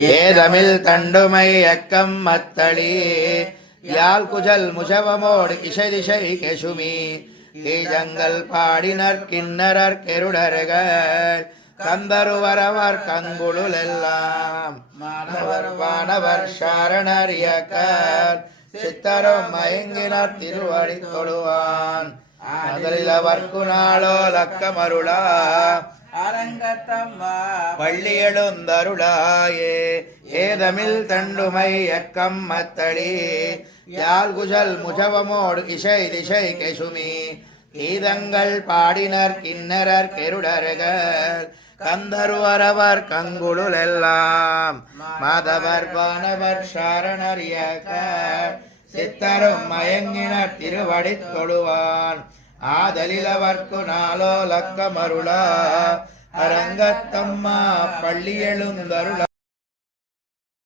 ஏதமில் தண்டுமை அக்கம் மத்தளி யாழ் குஜல் முஷவமோடு இசைதிசை கெசுமி கீஜங்கள் பாடினர் கிண்ணரர் கெருடர்கள் கந்தருவரவர் கங்குளுலெல்லாம் மாணவர் வானவர் சாரணர் இயக்கர் சித்தரும் மயங்கினர் திருவடி தொழுவான் அதலிலவர்க்கு நாளோ லக்கமருளா அரங்கத்தம்மா பள்ளி எழுந்தருளாயே ஏதமில் தண்டுமை எக்கம் மத்தளி யாழ் குஜல் முஜவமோடு இசை திசை கெசுமி கீதங்கள் பாடினர் கிண்ணரர் கெருடர்கள் கந்தருவரவர் கங்குளுலெல்லாம் மாதவர் வானவர் சாரணர் இயக்கர் சித்தரும் மயங்கினர் திருவடி தொழுவான் ஆதலிலவர்க்கு நாளோ லக்கமருளா அரங்கத்தம்மா பள்ளி எழுந்தருளா.